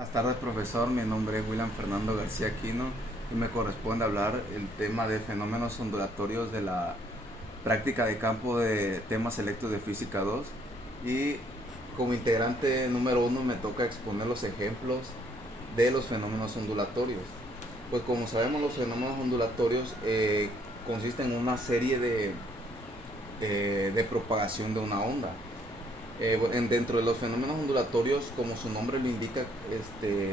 Buenas tardes, profesor. Mi nombre es William Fernando García Aquino y me corresponde hablar el tema de fenómenos ondulatorios de la práctica de campo de temas selectos de Física 2. Y como integrante número uno me toca exponer los ejemplos de los fenómenos ondulatorios. Pues como sabemos, los fenómenos ondulatorios consisten en una serie de propagación de una onda. Dentro de los fenómenos ondulatorios, como su nombre lo indica,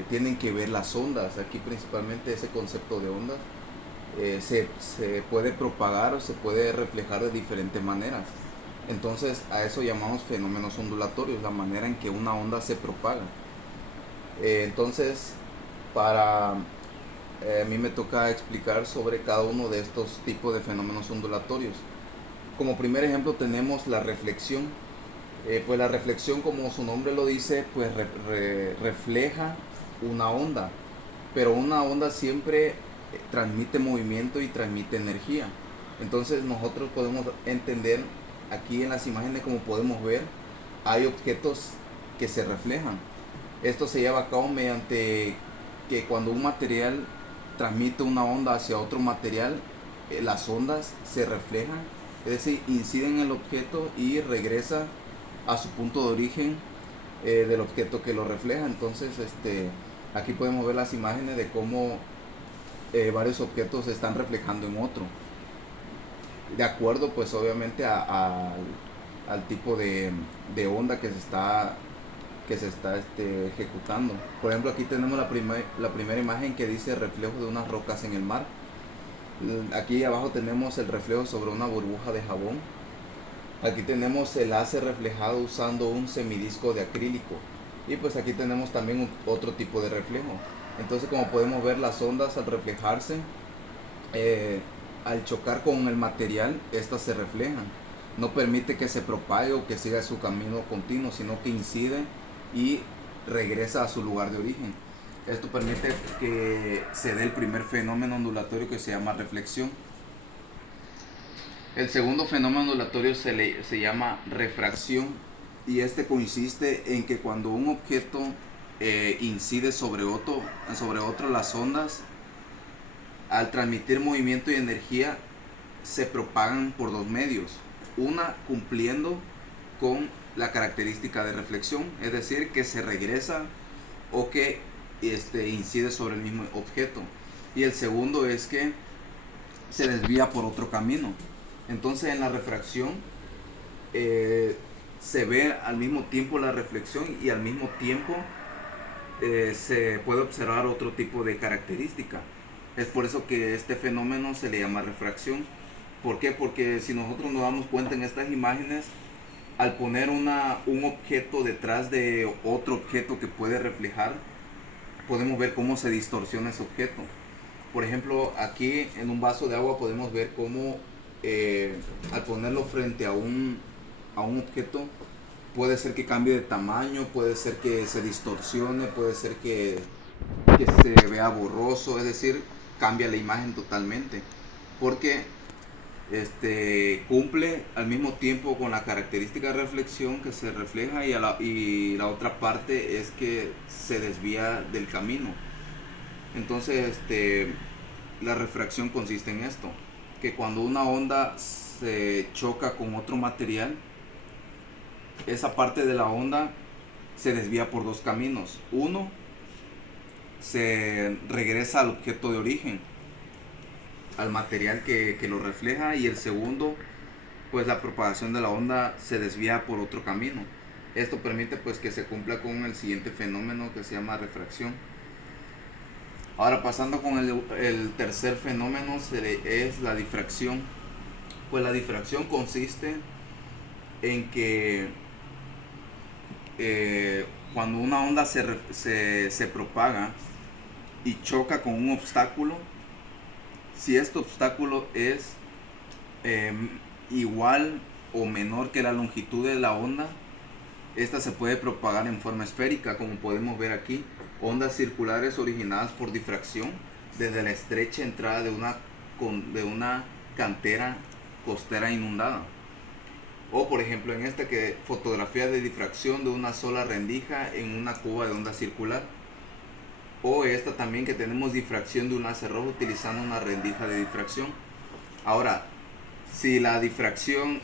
tienen que ver las ondas. Aquí principalmente ese concepto de ondas se puede propagar o se puede reflejar de diferentes maneras. Entonces a eso llamamos fenómenos ondulatorios, la manera en que una onda se propaga. Entonces, para a mí me toca explicar sobre cada uno de estos tipos de fenómenos ondulatorios. Como primer ejemplo tenemos la reflexión. Pues la reflexión, como su nombre lo dice, pues refleja una onda, pero una onda siempre transmite movimiento y transmite energía. Entonces nosotros podemos entender aquí en las imágenes, como podemos ver, hay objetos que se reflejan. Esto se lleva a cabo mediante que cuando un material transmite una onda hacia otro material, las ondas se reflejan, es decir, inciden en el objeto y regresa a su punto de origen del objeto que lo refleja. Entonces, aquí podemos ver las imágenes de cómo varios objetos se están reflejando en otro, de acuerdo pues obviamente al tipo de onda que se está ejecutando. Por ejemplo, aquí tenemos la primera imagen que dice reflejo de unas rocas en el mar. Aquí abajo tenemos el reflejo sobre una burbuja de jabón. Aquí tenemos el láser reflejado usando un semidisco de acrílico. Y pues aquí tenemos también otro tipo de reflejo. Entonces, como podemos ver, las ondas al reflejarse, eh, al chocar con el material, estas se reflejan. No permite que se propague o que siga su camino continuo, sino que incide y regresa a su lugar de origen. Esto permite que se dé el primer fenómeno ondulatorio, que se llama reflexión. El segundo fenómeno ondulatorio se llama refracción, y este consiste en que cuando un objeto incide sobre otro, las ondas, al transmitir movimiento y energía, se propagan por dos medios. Una, cumpliendo con la característica de reflexión, es decir, que se regresa o que incide sobre el mismo objeto. Y el segundo es que se desvía por otro camino. Entonces, en la refracción eh, se ve al mismo tiempo la reflexión, y al mismo tiempo se puede observar otro tipo de característica. Es por eso que este fenómeno se le llama refracción. ¿Por qué? Porque si nosotros nos damos cuenta en estas imágenes, al poner un objeto detrás de otro objeto que puede reflejar, podemos ver cómo se distorsiona ese objeto. Por ejemplo, aquí en un vaso de agua podemos ver cómo al ponerlo frente a un objeto, puede ser que cambie de tamaño, puede ser que se distorsione, puede ser que se vea borroso, es decir, cambia la imagen totalmente, porque cumple al mismo tiempo con la característica de reflexión, que se refleja, y la otra parte es que se desvía del camino. Entonces, la refracción consiste en esto, que cuando una onda se choca con otro material, esa parte de la onda se desvía por dos caminos. Uno, se regresa al objeto de origen, al material que lo refleja, y el segundo, pues la propagación de la onda se desvía por otro camino. Esto permite pues que se cumpla con el siguiente fenómeno, que se llama refracción. Ahora, pasando con el tercer fenómeno, es la difracción. Pues la difracción consiste en que cuando una onda se propaga y choca con un obstáculo, si este obstáculo es eh, igual o menor que la longitud de la onda, esta se puede propagar en forma esférica, como podemos ver aquí. Ondas circulares originadas por difracción desde la estrecha entrada de una cantera costera inundada. O por ejemplo en que fotografía de difracción de una sola rendija en una cuba de onda circular. O esta también que tenemos difracción de un láser rojo utilizando una rendija de difracción. Ahora, si en la difracción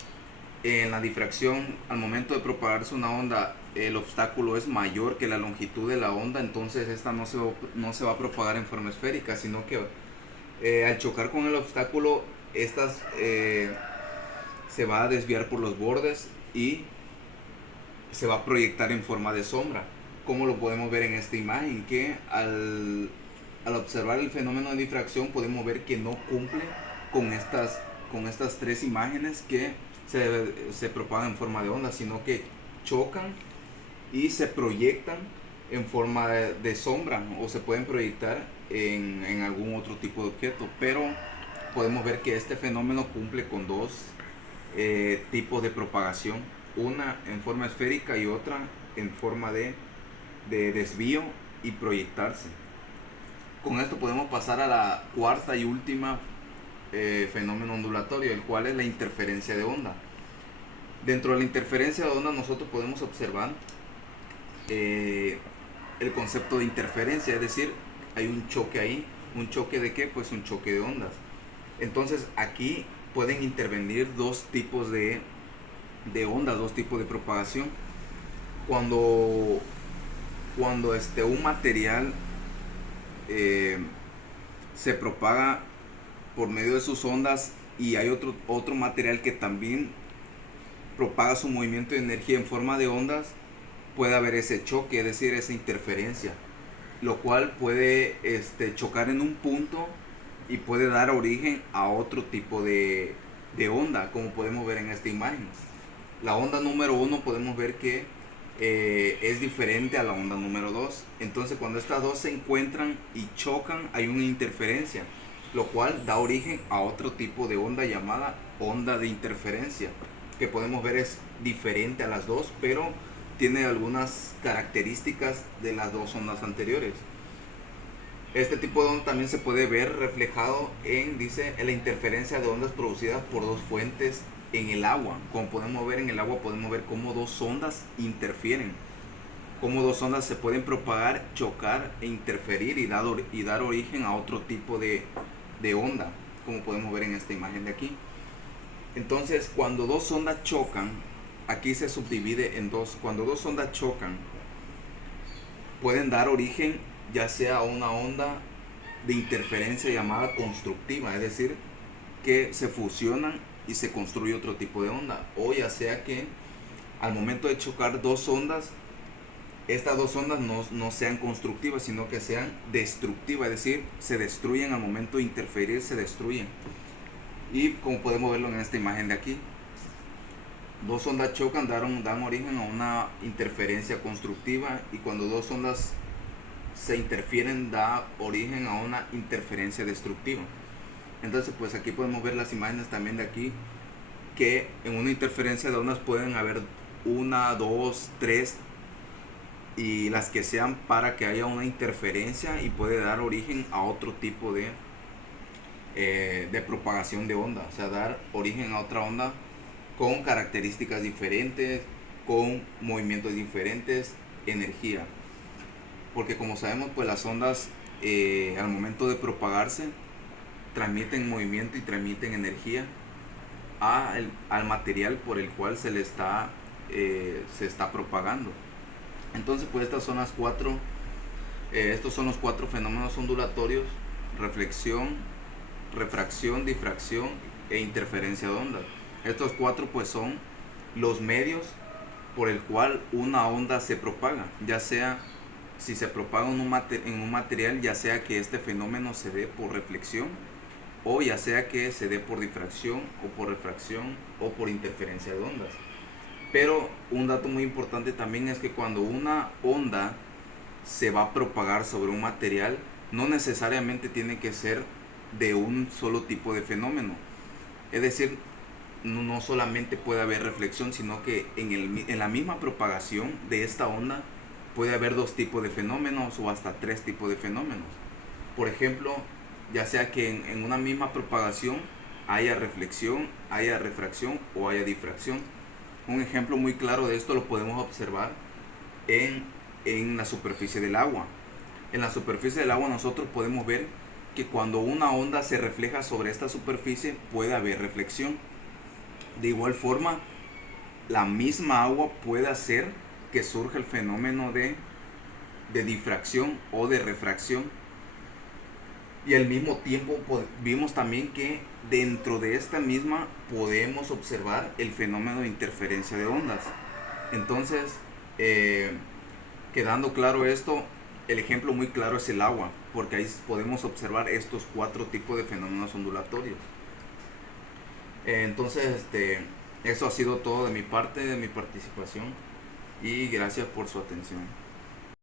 al momento de propagarse una onda, el obstáculo es mayor que la longitud de la onda, entonces esta no se va a propagar en forma esférica, sino que al chocar con el obstáculo, estas se va a desviar por los bordes y se va a proyectar en forma de sombra, como lo podemos ver en esta imagen, que al observar el fenómeno de difracción podemos ver que no cumple con estas tres imágenes que se propagan en forma de onda, sino que chocan y se proyectan en forma de sombra, o se pueden proyectar en algún otro tipo de objeto, pero podemos ver que este fenómeno cumple con dos tipos de propagación, una en forma esférica y otra en forma de desvío y proyectarse. Con esto podemos pasar a la cuarta y última fenómeno ondulatorio, el cual es la interferencia de onda. Dentro de la interferencia de onda nosotros podemos observar el concepto de interferencia, es decir, hay un choque ahí. ¿Un choque de qué? Pues un choque de ondas. Entonces aquí pueden intervenir dos tipos de ondas, dos tipos de propagación. Cuando un material se propaga por medio de sus ondas y hay otro material que también propaga su movimiento de energía en forma de ondas, puede haber ese choque, es decir, esa interferencia, lo cual puede chocar en un punto y puede dar origen a otro tipo de onda, como podemos ver en esta imagen. La onda número 1 podemos ver que es diferente a la onda número 2. Entonces cuando estas dos se encuentran y chocan, hay una interferencia, lo cual da origen a otro tipo de onda llamada onda de interferencia, que podemos ver es diferente a las dos, pero tiene algunas características de las dos ondas anteriores. Este tipo de onda también se puede ver reflejado en la interferencia de ondas producidas por dos fuentes en el agua. Como podemos ver en el agua, podemos ver cómo dos ondas interfieren, cómo dos ondas se pueden propagar, chocar e interferir y dar origen a otro tipo de onda, como podemos ver en esta imagen de aquí. Entonces, cuando dos ondas chocan, aquí se subdivide en dos. Cuando dos ondas chocan, pueden dar origen ya sea a una onda de interferencia llamada constructiva, es decir, que se fusionan y se construye otro tipo de onda, o ya sea que al momento de chocar dos ondas, estas dos ondas no sean constructivas, sino que sean destructivas, es decir, se destruyen al momento de interferir, se destruyen. Y como podemos verlo en esta imagen de aquí, dos ondas chocan, dan origen a una interferencia constructiva, y cuando dos ondas se interfieren, da origen a una interferencia destructiva. Entonces pues aquí podemos ver las imágenes también de aquí, que en una interferencia de ondas pueden haber una, dos, tres y las que sean, para que haya una interferencia y puede dar origen a otro tipo de propagación de onda, o sea, dar origen a otra onda con características diferentes, con movimientos diferentes, energía. Porque como sabemos, pues las ondas al momento de propagarse transmiten movimiento y transmiten energía al material por el cual se está propagando. Entonces pues estos son los cuatro fenómenos ondulatorios: reflexión, refracción, difracción e interferencia de ondas. Estos cuatro pues son los medios por el cual una onda se propaga, ya sea si se propaga en un material, ya sea que este fenómeno se dé por reflexión, o ya sea que se dé por difracción o por refracción o por interferencia de ondas. Pero un dato muy importante también es que cuando una onda se va a propagar sobre un material, no necesariamente tiene que ser de un solo tipo de fenómeno. Es decir, no solamente puede haber reflexión, sino que en la misma propagación de esta onda puede haber dos tipos de fenómenos o hasta tres tipos de fenómenos. Por ejemplo, ya sea que en una misma propagación haya reflexión, haya refracción o haya difracción. Un ejemplo muy claro de esto lo podemos observar en la superficie del agua. En la superficie del agua nosotros podemos ver que cuando una onda se refleja sobre esta superficie puede haber reflexión. De igual forma, la misma agua puede hacer que surja el fenómeno de difracción o de refracción. Y al mismo tiempo vimos también que dentro de esta misma podemos observar el fenómeno de interferencia de ondas. Entonces, quedando claro esto, el ejemplo muy claro es el agua, porque ahí podemos observar estos 4 tipos de fenómenos ondulatorios. Entonces, eso ha sido todo de mi parte, de mi participación, y gracias por su atención.